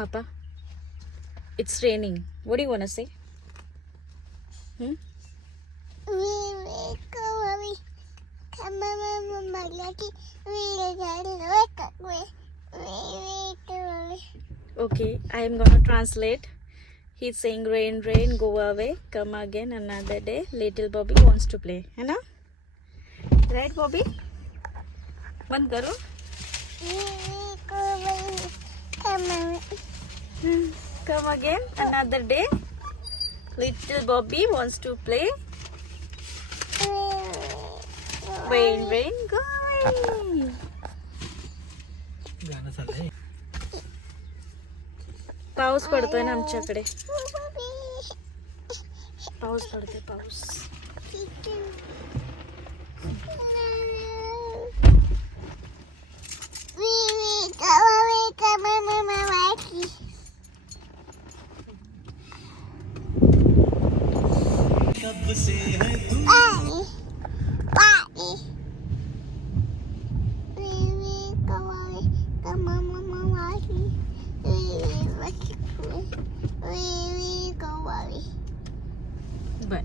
Papa? It's raining. What do you want to say? Hmm? Okay, I am gonna translate. He's saying rain, rain, go away, come again another day. Little Bobby wants to play. है ना? Right, Bobby? बंद करो. Come again another day. Little Bobby wants to play. Rain, rain, go away. गाणं चाललंय. पाऊस पडतोय ना आमच्याकडे. पाऊस पडतोय पाऊस. कब से है तू Bye.